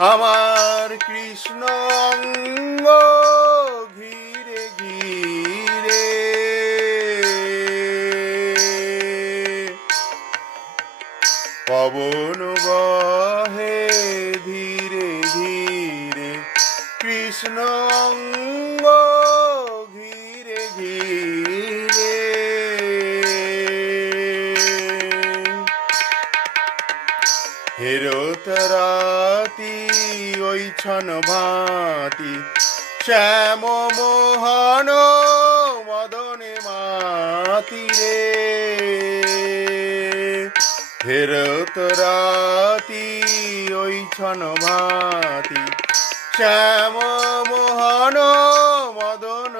আমার কৃষ্ণ অঙ্গ ঘিরে ঘিরে পবন বহে ধীরে ধীরে কৃষ্ণ অঙ্গ ঘিরে ঘিরে হেরত রাতি ওই ছন ভাতি শ্যাম মোহন মদনে মাতিরে হেরত রাতি ওই ছন ভাতি শ্যাম মোহন মদন